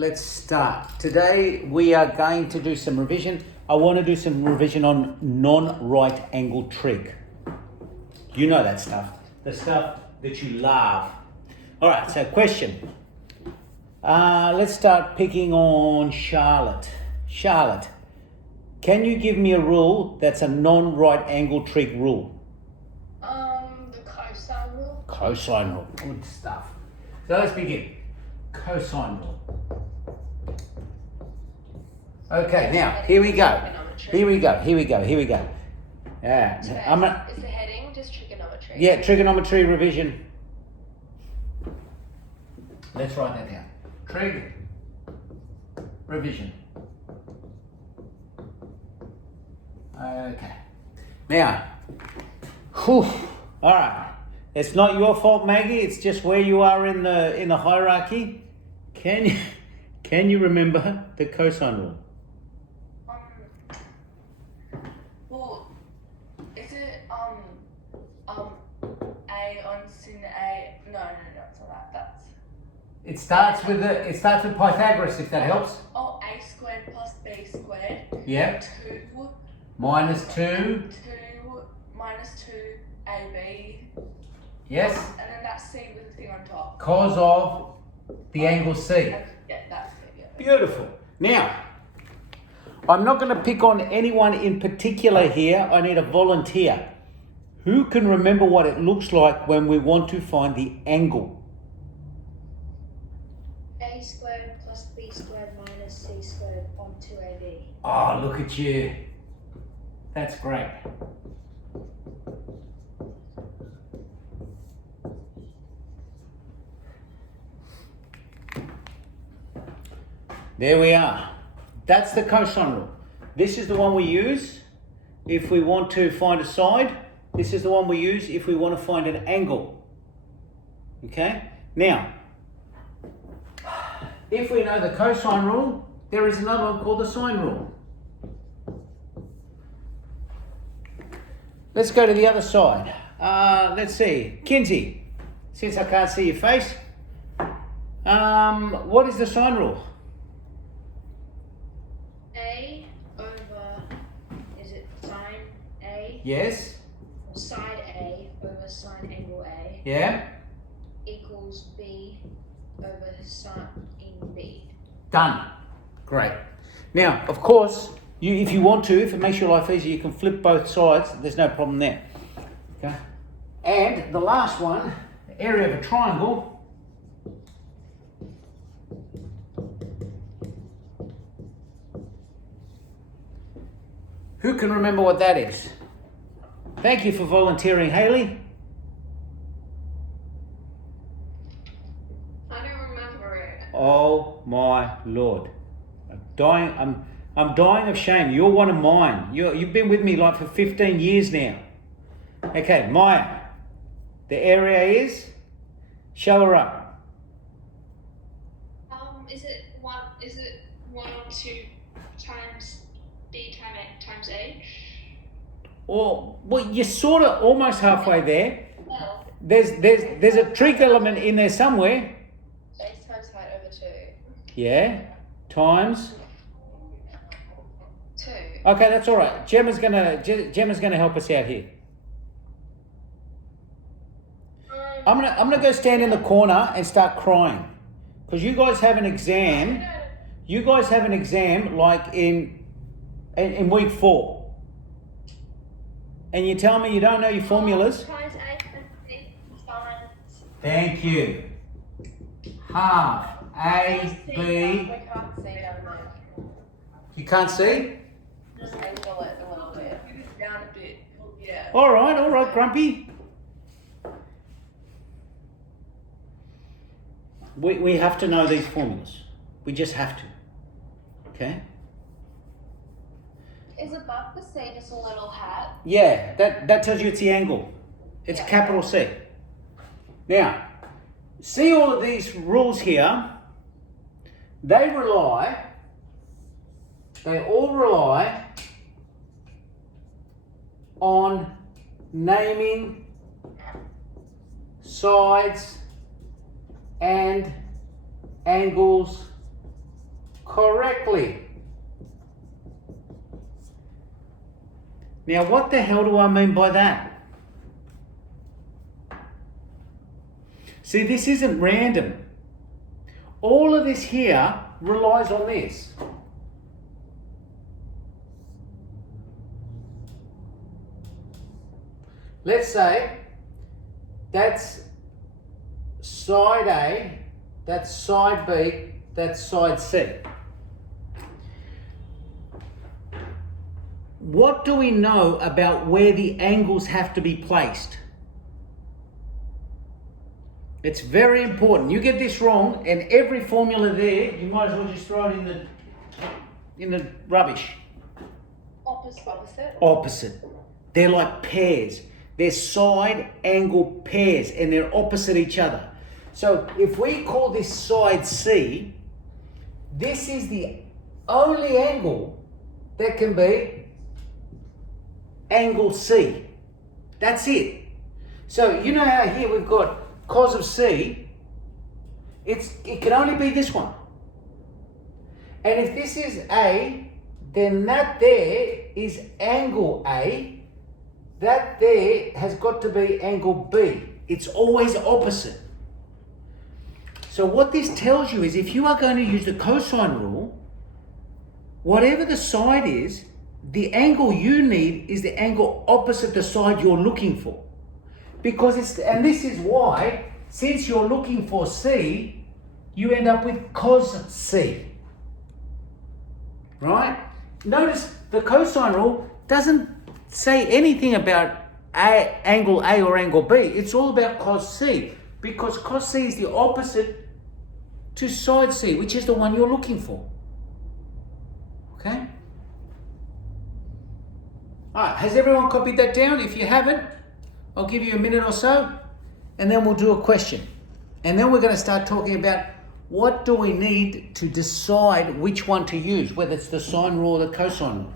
let's start. Today we are going to do some revision. I want to do some revision on non-right angle trig. You know that stuff. The stuff that you love. All right, so question. Let's start picking on Charlotte. Charlotte, can you give me a rule that's a non-right angle trig rule? The cosine rule. Cosine rule. Good stuff. So let's begin. Cosine rule. Okay, now here we go. Here we go. Yeah, Is the heading just trigonometry? Yeah, trigonometry revision. Let's write that down. Trig revision. Okay. Now, all right. It's not your fault, Maggie. It's just where you are in the hierarchy. Can you remember the cosine rule? Well, is it a on sin a? No, it's not that. That's It starts with Pythagoras, if that helps. a squared plus b squared. Yeah. 2 Minus 2. 2 minus 2 ab. Yes. And then that's c with the thing on top. Cos of the angle C. Yeah, that's it. Yeah. Beautiful. Now, I'm not going to pick on anyone in particular here. I need a volunteer. Who can remember what it looks like when we want to find the angle? A squared plus b squared minus c squared on 2ab. Oh, look at you. That's great. There we are. That's the cosine rule. This is the one we use if we want to find a side. This is the one we use if we want to find an angle. Okay? Now, if we know the cosine rule, there is another one called the sine rule. Let's go to the other side. Let's see. Kinsey, since I can't see your face, what is the sine rule? A over, is it sine A? Yes. Or side A over sine angle A Yeah. equals B over sine B. Done. Great. Now, of course, if you want to, if it makes your life easier, you can flip both sides. There's no problem there. Okay. And the last one, the area of a triangle. Who can remember what that is? Thank you for volunteering, Haley. I don't remember it. Oh my Lord. I'm dying of shame. You're one of mine. You've been with me like for 15 years now. Okay, Maya. The area is? Show her up. Is it 1 or 2 times b times a? Well, you're sort of almost halfway there. Well, There's a trig element in there somewhere. base times height over 2. Yeah. Times. 2. Okay, that's all right. Gemma's gonna help us out here. I'm gonna go stand in the corner and start crying, because you guys have an exam. You guys have an exam like in week 4, and you tell me you don't know your formulas. Times A times B times. Thank you. Half A B. We can't see down there. You can't see? Just angle it a little bit. Down a bit. Yeah. All right, Grumpy. We have to know these formulas. We just have to. Okay? Is above the C just a little hat? Yeah, that tells you it's the angle. It's Yeah. capital C. Now, see all of these rules here? They all rely on naming sides and angles correctly. Now, what the hell do I mean by that? See, this isn't random. All of this here relies on this. Let's say that's side A, that's side B, that's side C. What do we know about where the angles have to be placed? It's very important. You get this wrong, and every formula there, you might as well just throw it in the rubbish. Opposite. Opposite. They're like pairs. They're side angle pairs, and they're opposite each other. So if we call this side C, this is the only angle that can be angle C. That's it. So you know how here we've got cos of C, it can only be this one. And if this is A, then that there is angle A. That there has got to be angle B. It's always opposite. So what this tells you is if you are going to use the cosine rule, whatever the side is, the angle you need is the angle opposite the side you're looking for. Because and this is why, since you're looking for C, you end up with cos C. Right? Notice the cosine rule doesn't say anything about angle A or angle B. It's all about cos C, because cos C is the opposite to side C, which is the one you're looking for. Okay? All right, has everyone copied that down? If you haven't, I'll give you a minute or so, and then we'll do a question. And then we're going to start talking about what do we need to decide which one to use, whether it's the sine rule or the cosine rule.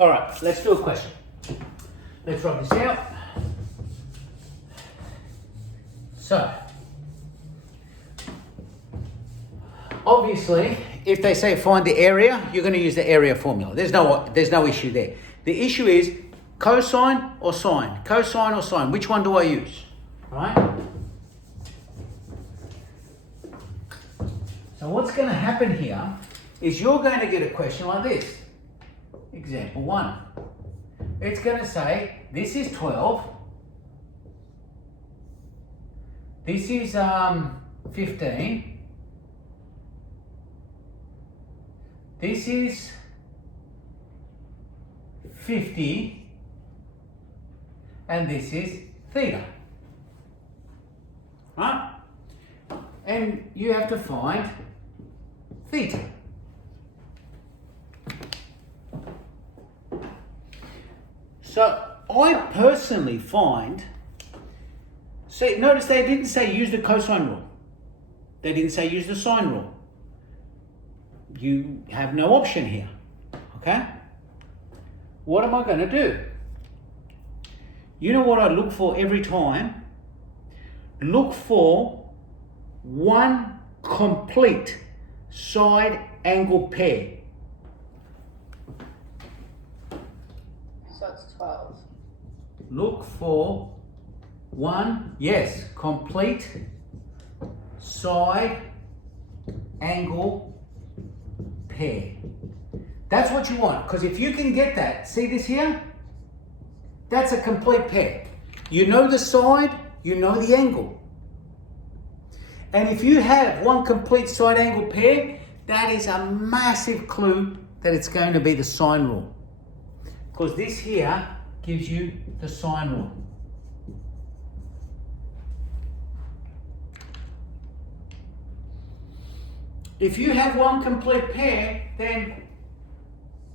All right, let's do a question. Let's write this out. So, obviously, if they say find the area, you're going to use the area formula. There's no issue there. The issue is cosine or sine? Cosine or sine? Which one do I use? Right? So what's going to happen here is you're going to get a question like this. Example 1. It's going to say this is 12. This is 15. This is 50. And this is theta. Right? And you have to find theta. So I personally find, see, notice they didn't say use the cosine rule. They didn't say use the sine rule. You have no option here, okay? What am I going to do? You know what I look for every time? Look for one complete side angle pair. So it's 12. Look for one, yes, complete side angle pair. That's what you want, because if you can get that, see this here? That's a complete pair. You know the side, you know the angle. And if you have one complete side angle pair, that is a massive clue that it's going to be the sine rule. Because this here gives you the sine rule. If you have one complete pair, then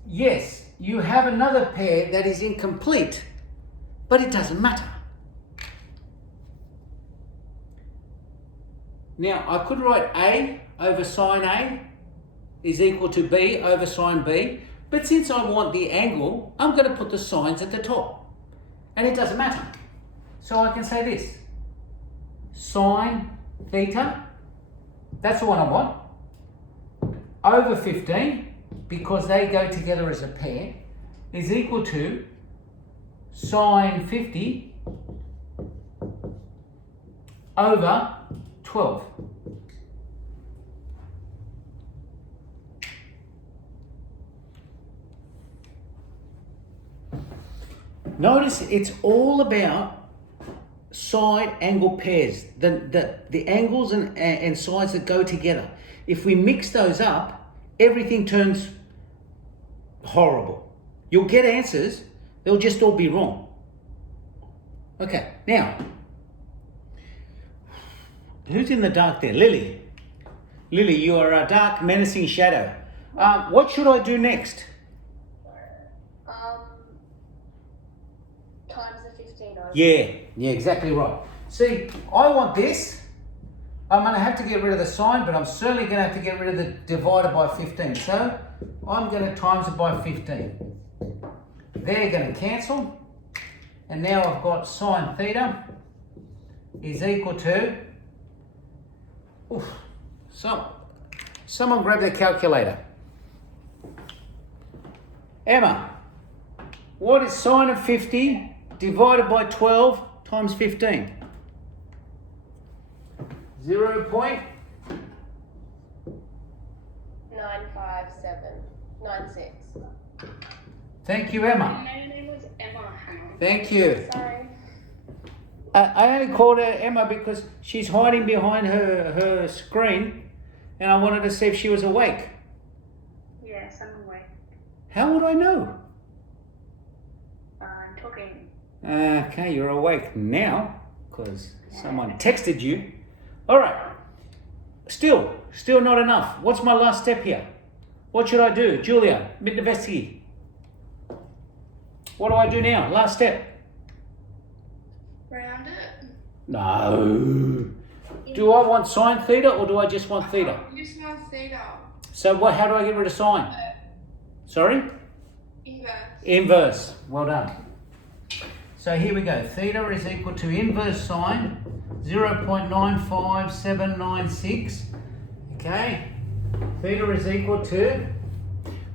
yes, you have another pair that is incomplete, but it doesn't matter. Now, I could write A over sine A, is equal to B over sine B. But since I want the angle, I'm going to put the sines at the top. And it doesn't matter. So I can say this. Sine theta, that's the one I want, over 15, because they go together as a pair, is equal to sine 50 over 12. Notice it's all about side angle pairs, the angles and sides that go together. If we mix those up, everything turns horrible. You'll get answers, they'll just all be wrong. Okay, now, who's in the dark there? Lily. Lily, you are a dark, menacing shadow. What should I do next? Times the 15 over. Yeah, exactly right. See, I want this. I'm going to have to get rid of the sign, but I'm certainly going to have to get rid of the divided by 15. So I'm going to times it by 15. They're going to cancel. And now I've got sine theta is equal to... someone grab their calculator. Emma, what is sine of 50 divided by 12 times 15? 95796. Thank you, Emma. My name was Emma. Thank you. Sorry. I only called her Emma because she's hiding behind her screen and I wanted to see if she was awake. Yes, I'm awake. How would I know? I'm talking. Okay, you're awake now because someone texted you. All right. Still not enough. What's my last step here? What should I do? Julia, Mitnevesti. What do I do now? Last step. Round it. No. Do I want sine theta or do I just want theta? You just want theta. So how do I get rid of sine? Sorry? Inverse. Inverse. Well done. So here we go. Theta is equal to inverse sine 0.95796. Okay. Theta is equal to...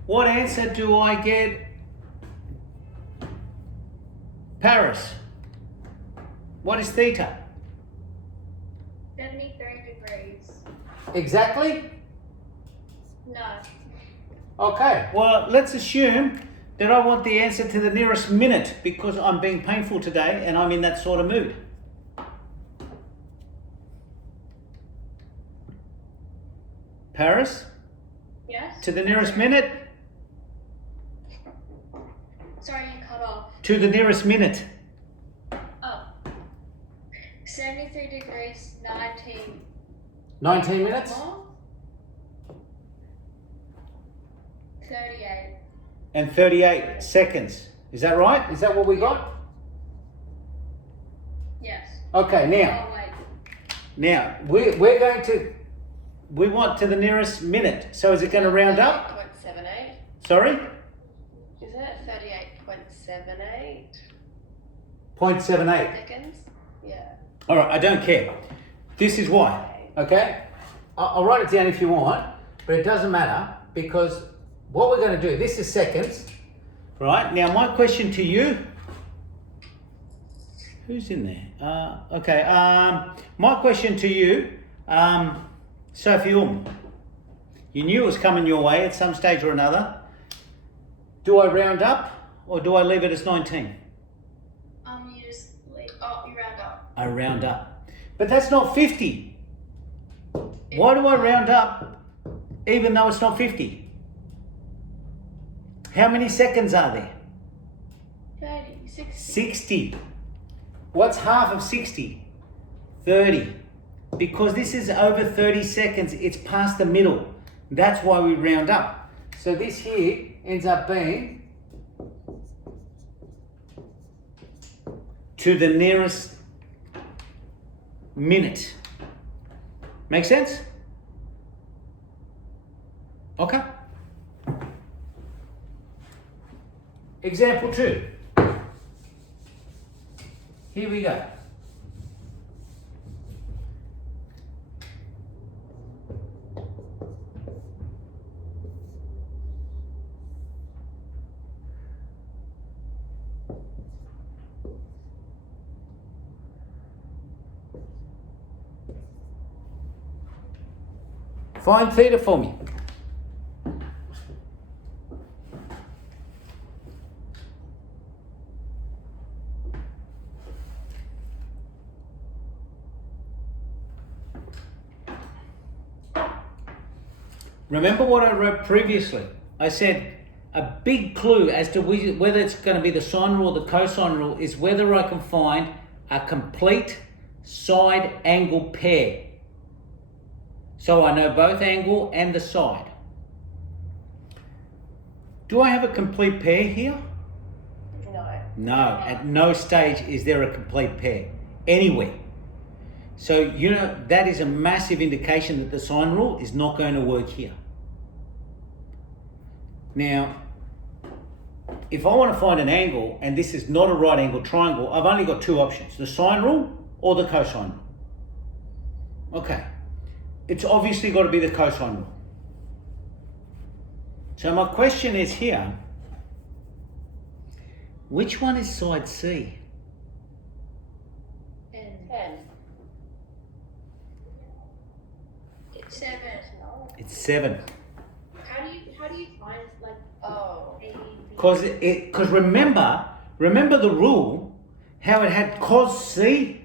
What answer do I get? Paris. What is theta? 73 degrees. Exactly? No. Okay, well, let's assume that I want the answer to the nearest minute because I'm being painful today and I'm in that sort of mood. Paris, Yes? to the nearest minute, Sorry, you cut off. to the nearest minute. Oh. 73 degrees, 19. 19 minutes? More? 38. And 38 seconds. Is that right? Is that what we got? Yes. Okay, Oh, wait. now we're going to, we want to the nearest minute. So is it going to round up? 38.78. Sorry? Is it 38.78 0.78. seconds? Yeah. All right, I don't care. This is why, okay? I'll write it down if you want, but it doesn't matter because what we're going to do, this is seconds, right? Now, my question to you, who's in there? Okay, my question to you, Sophie you knew it was coming your way at some stage or another. Do I round up or do I leave it as 19? You just leave. Oh, you round up. I round up. But that's not 50. Why do I round up even though it's not 50? How many seconds are there? 30, 60. 60. What's half of 60? 30. Because this is over 30 seconds, it's past the middle. That's why we round up. So this here ends up being to the nearest minute. Make sense? Okay? Example 2. Here we go. Find theta for me. Remember what I wrote previously? I said a big clue as to whether it's going to be the sine rule or the cosine rule is whether I can find a complete side angle pair. So I know both angle and the side. Do I have a complete pair here? No. No, at no stage is there a complete pair anywhere. So, you know, that is a massive indication that the sine rule is not going to work here. Now, if I want to find an angle, and this is not a right angle triangle, I've only got 2 options, the sine rule or the cosine rule. Okay, it's obviously got to be the cosine rule. So my question is here, which one is side C? N. 10. It's 7. It's 7. How do you find like Oh. A, B? Because remember the rule, how it had cos C,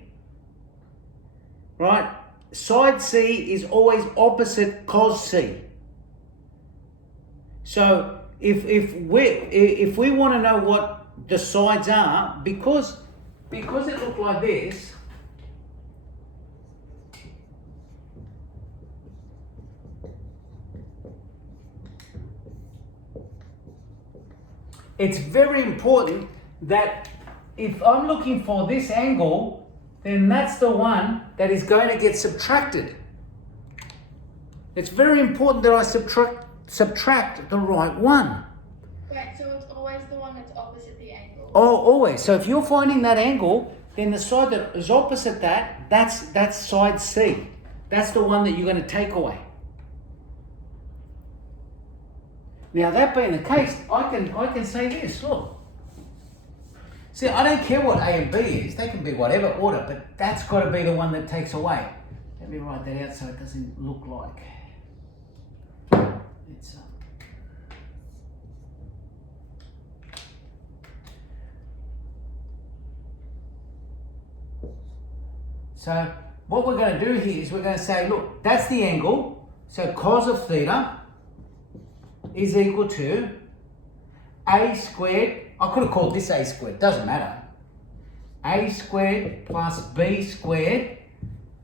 right? Side C is always opposite cos C. So if we want to know what the sides are, because it looked like this, it's very important that if I'm looking for this angle, then that's the one that is going to get subtracted. It's very important that I subtract the right one. Wait, so it's always the one that's opposite the angle. Oh, always. So if you're finding that angle, then the side that is opposite that's side C. That's the one that you're going to take away. Now that being the case, I can say this, look. See, I don't care what A and B is, they can be whatever order, but that's got to be the one that takes away. Let me write that out so it doesn't look like it's So what we're going to do here is we're going to say, look, that's the angle, so cos of theta is equal to A squared, I could have called this A squared, doesn't matter. A squared plus B squared,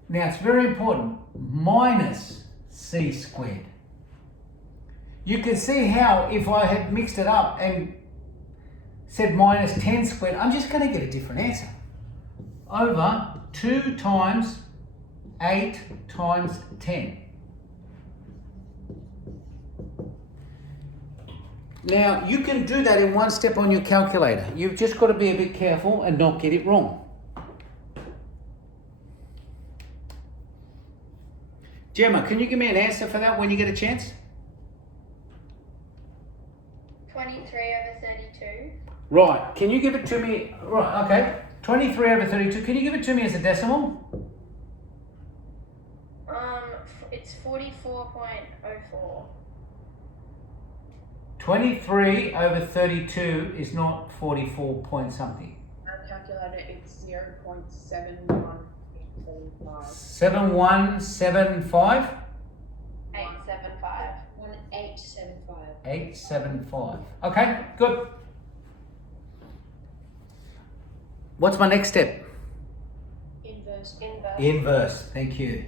now it's very important, minus C squared. You can see how if I had mixed it up and said minus 10 squared, I'm just going to get a different answer. Over 2 times 8 times 10. Now, you can do that in one step on your calculator. You've just got to be a bit careful and not get it wrong. Gemma, can you give me an answer for that when you get a chance? 23 over 32. Right, can you give it to me? Right, okay. 23 over 32. Can you give it to me as a decimal? It's 44.04. 23 over 32 is not 44 point something. Our calculator, it's 0.7175. 7175? 875. 1875. 875. Okay, good. What's my next step? Inverse. Inverse. Thank you.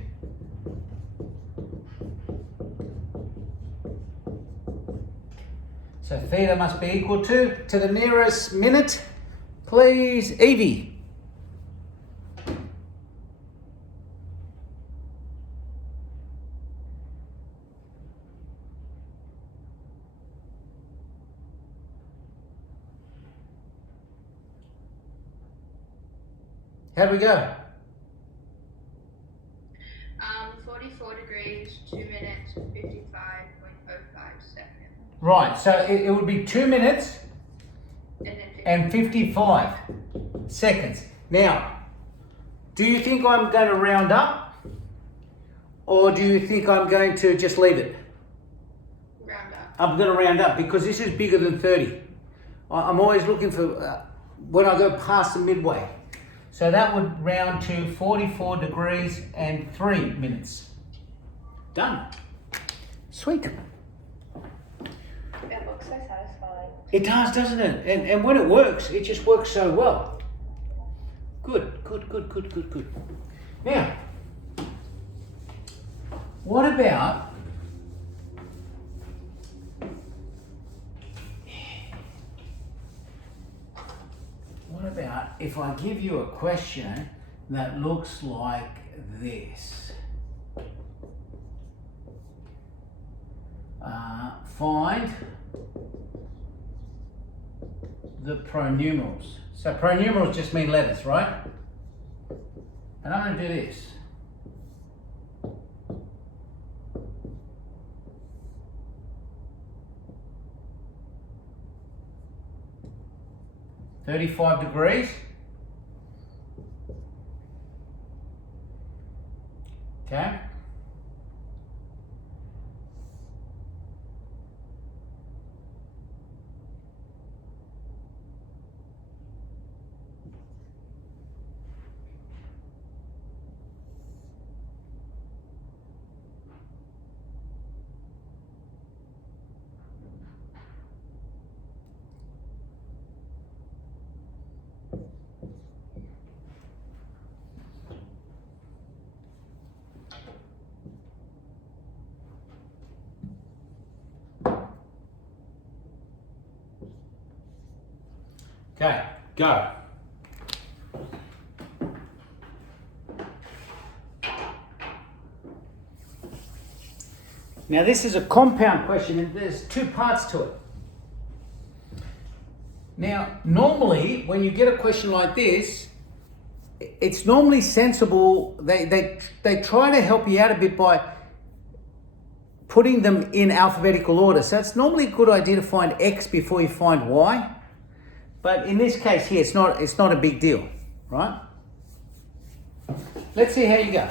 So theta must be equal to the nearest minute, please, Evie. How do we go? 44 degrees, 2 minutes, 55.05 seconds. Right, so it would be 2 minutes And then and 55 seconds. Now, do you think I'm going to round up? Or do you think I'm going to just leave it? round up. I'm going to round up because this is bigger than 30. I'm always looking for when I go past the midway. So that would round to 44 degrees and 3 minutes. Done. Sweet. It looks so satisfying. It does, doesn't it? And when it works, it just works so well. Good. Now, what about if I give you a question that looks like this? Find the pronumerals. So pronumerals just mean letters, right? And I'm going to do this. $35 degrees. Okay. Okay, go. Now this is a compound question and there's two parts to it. Now, normally when you get a question like this, it's normally sensible. They try to help you out a bit by putting them in alphabetical order. So it's normally a good idea to find X before you find Y. But in this case here, it's not a big deal, right? Let's see how you go.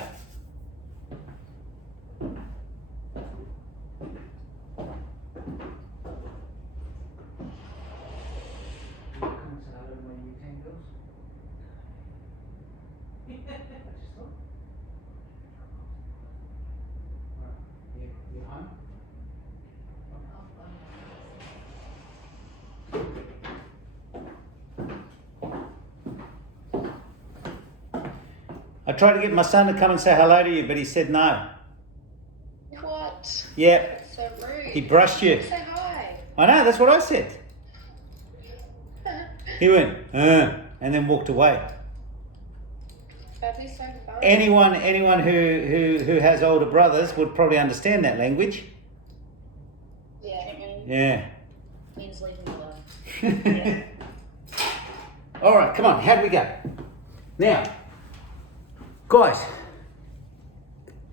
I tried to get my son to come and say hello to you, but he said no. What? Yeah, So rude. he brushed you. Say hi. I know, that's what I said. He went, and then walked away. That'd be so fun. Anyone who has older brothers would probably understand that language. Yeah. Yeah. Means leave me alone. All right, come on, how do we go? Now, guys,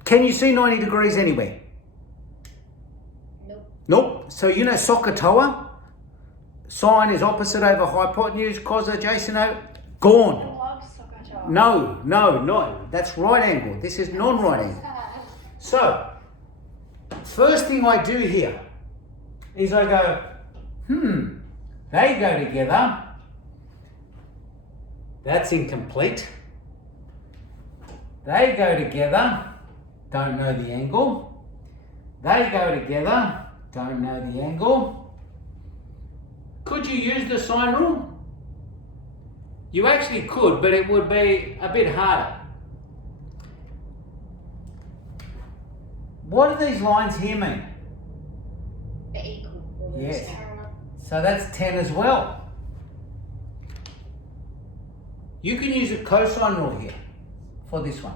can you see 90 degrees anywhere? Nope. Nope. So you know SOHCAHTOA? Sine is opposite over hypotenuse, cos adjacent over... I Gone. love soccer talk. No. That's right angle. This is non-right angle. So, first thing I do here is I go, they go together. That's incomplete. They go together, don't know the angle. They go together, don't know the angle. Could you use the sine rule? You actually could, but it would be a bit harder. What do these lines here mean? They're equal. Yes. So that's 10 as well. You can use a cosine rule here for this one.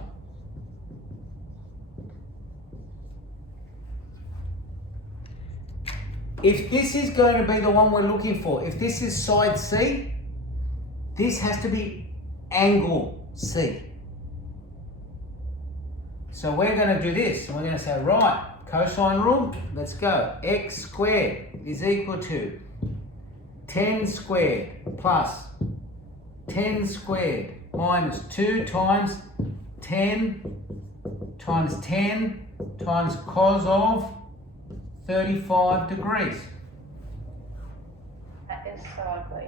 If this is going to be the one we're looking for, if this is side C, this has to be angle C. So we're going to do this, and we're going to say, right, cosine rule, let's go. X squared is equal to 10 squared plus 10 squared minus 2 times 10 times 10 times cos of 35 degrees. That is so ugly.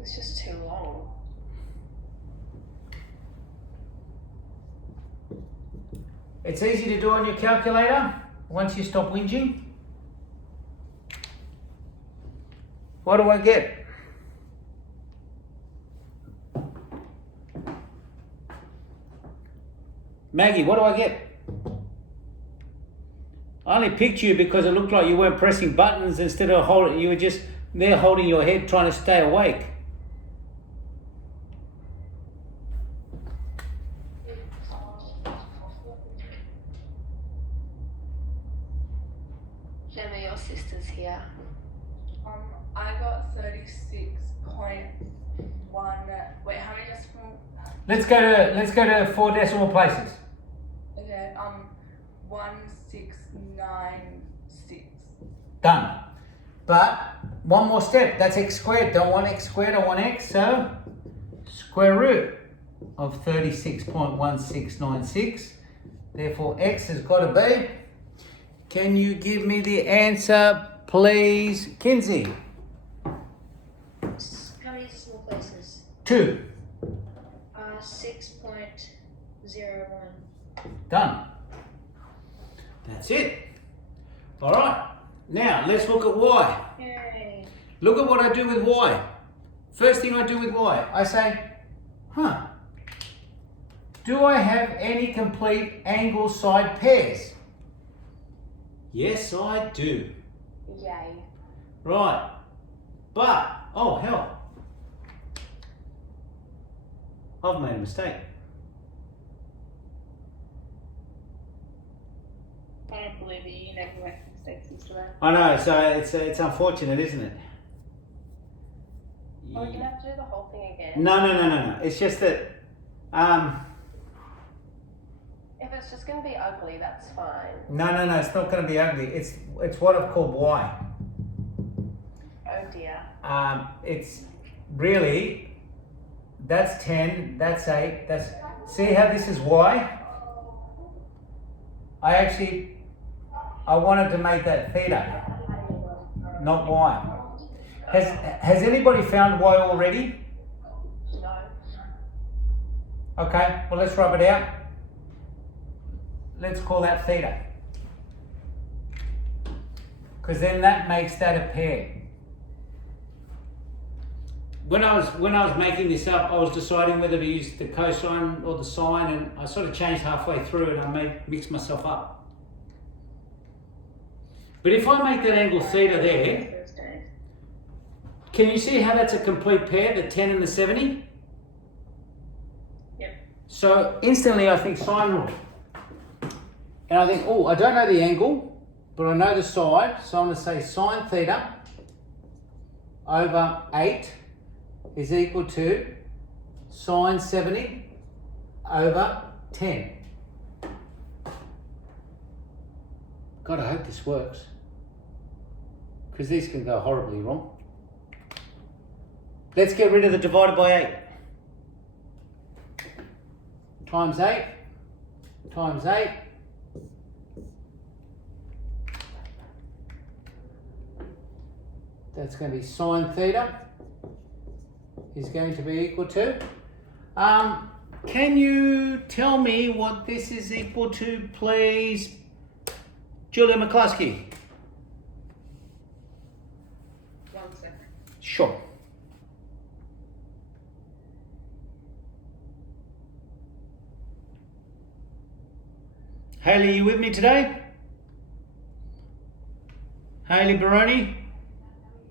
It's just too long. It's easy to do on your calculator once you stop whinging. What do I get? Maggie, what do I get? I only picked you because it looked like you weren't pressing buttons instead of holding, you were just there holding your head trying to stay awake. Emma, your sister's here. I got 36.1. Wait, how many decimal? Let's go to 4 decimal places. Okay, 1696. Done. But one more step. That's x squared. Don't want x squared. I want x. So square root of 36.1696. Therefore, x has got to be. Can you give me the answer, please, Kinsey? How many decimal places? 2. 6.01. Done. That's it. All right. Now, let's look at y. Yay. Look at what I do with y. First thing I do with y, I say, do I have any complete angle side pairs? Yes, I do. Yay. Right. But, oh hell. I've made a mistake. I don't believe you. You never make mistakes, Mr. Ray. I know, so it's unfortunate, isn't it? Are we gonna have to do the whole thing again? No. It's just that, If it's just gonna be ugly, that's fine. no, it's not going to be ugly. It's what I've called y. Oh dear. It's really, that's 10, that's 8, see how this is y? I wanted to make that theta, not y. Has anybody found y already? No. Okay, well let's rub it out. Let's call that theta. Because then that makes that a pair. When I was making this up, I was deciding whether to use the cosine or the sine, and I sort of changed halfway through and I mixed myself up. But if I make that angle theta there, can you see how that's a complete pair, the 10 and the 70? Yep. So instantly I think sine rule. And I think, oh, I don't know the angle, but I know the side, so I'm going to say sine theta over 8 is equal to sine 70 over 10. God, I hope this works, because these can go horribly wrong. Let's get rid of the divided by 8. Times 8 times 8. That's going to be sine theta is going to be equal to. Can you tell me what this is equal to, please, Julia McCluskey? 1 second. Sure. Hayley, you with me today? Hayley Baroni?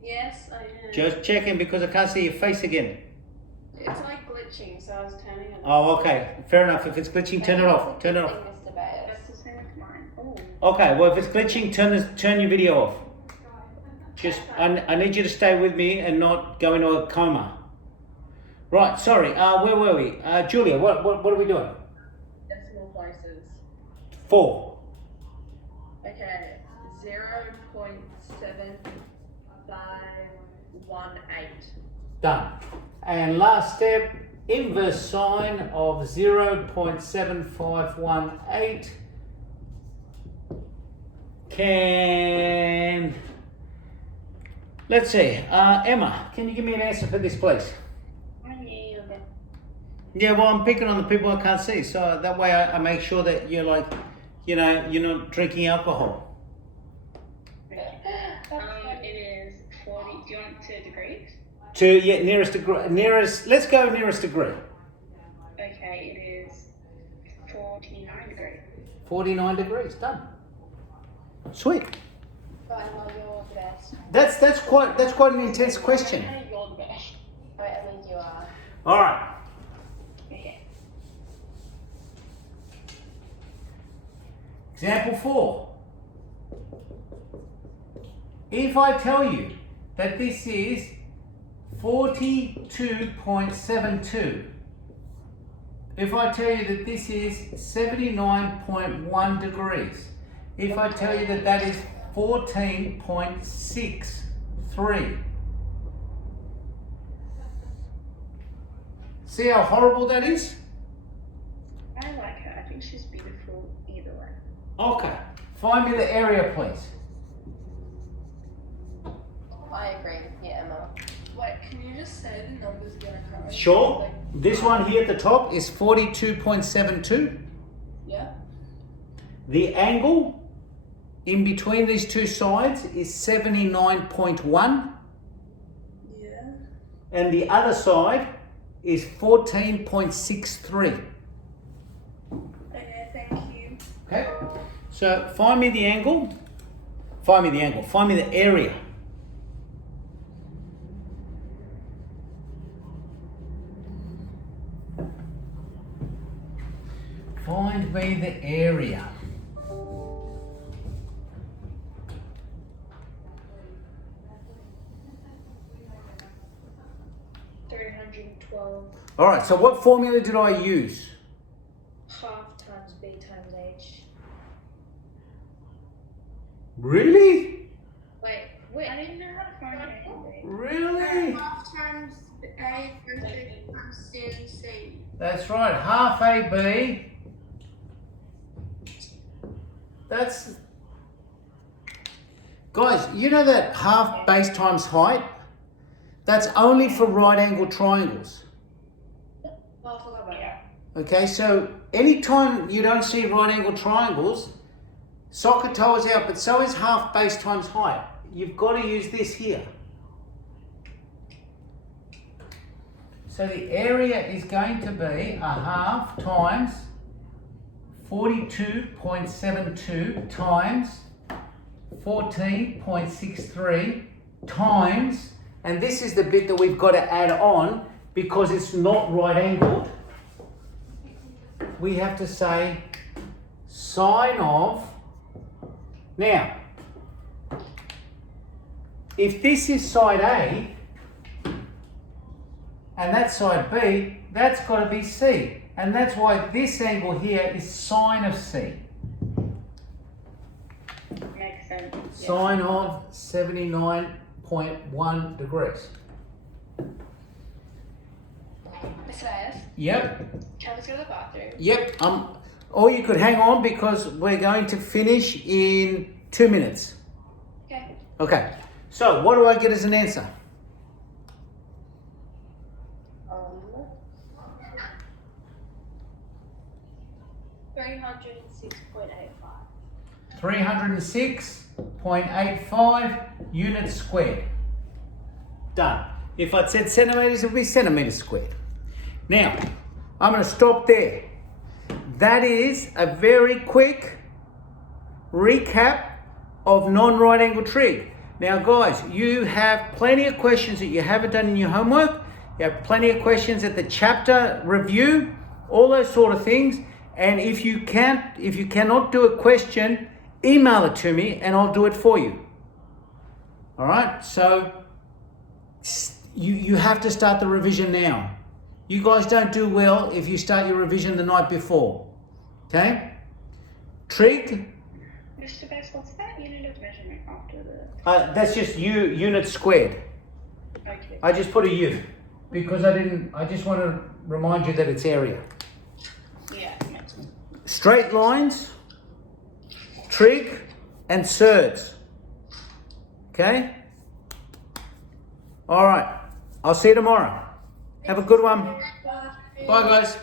Yes, I am. Just checking because I can't see your face again. It's like glitching, so I was turning it Oh, okay. Fair enough. If it's glitching, turn it off. Turn it off. Mr. Baez. That's the same as mine. Oh. Okay. Well, if it's glitching, turn your video off. Just, I need you to stay with me and not go into a coma. Right, sorry, where were we? Julia, what are we doing? Decimal places. 4. Okay, 0.7518. Done. And last step, inverse sine of 0.7518 can, let's see, Emma, can you give me an answer for this, please? Yeah, well, I'm picking on the people I can't see, so that way I make sure that you're like, you know, you're not drinking alcohol. It is 40. Do you want to degrees? Nearest degree, let's go nearest degree. Okay, it is 49 degrees. 49 degrees, done. Sweet. Right, Emma, you're the best. That's quite an intense question. You're the best. Right, Emma, you are. All right. Okay. Example 4. If I tell you that this is 42.72, if I tell you that this is 79.1 degrees, if I tell you that that is 14.63, see how horrible that is? I like her. I think she's beautiful either way. Okay, find me the area, please. I agree with you, Emma. Wait, can you just say the numbers again? I can't remember. Sure. This one here at the top is 42.72. Yeah. The angle in between these two sides is 79.1, Yeah. and the other side is 14.63. Okay, thank you. Okay? So find me the angle. Find me the area. Find me the area. All right, so what formula did I use? Half times b times h. Really? Wait, I didn't know how to find her. Really? Half times A times C and C. That's right, half AB. That's... Guys, you know that half base times height? That's only for right angle triangles. Oh, I forgot about that. Okay, so anytime you don't see right angle triangles, socket toe is out, but so is half base times height. You've got to use this here. So the area is going to be a half times 42.72 times 14.63 times, and this is the bit that we've got to add on because it's not right angled. We have to say sine of. Now, if this is side A and that's side B, that's got to be C. And that's why this angle here is sine of C. Makes sense. Sine of 79.1 degrees. Miss Ayers, Yep. can we go to the bathroom? Yep. Or you could hang on because we're going to finish in 2 minutes. Okay. Okay. So what do I get as an answer? 306.85. 306.85 units squared. Done. If I'd said centimetres, it would be centimetres squared. Now, I'm going to stop there. That is a very quick recap of non-right angle trig. Now guys, you have plenty of questions that you haven't done in your homework. You have plenty of questions at the chapter review, all those sort of things. And if you cannot do a question, email it to me and I'll do it for you. All right, so you have to start the revision now. You guys don't do well if you start your revision the night before. Okay? Trig, Mr. Best, what's that unit of measurement after the? that's just units squared. Okay. I just put a U because I just want to remind you that it's area. Yeah, makes sense. Straight lines, trig, and surds. Okay? All right. I'll see you tomorrow. Have a good one. Bye, guys.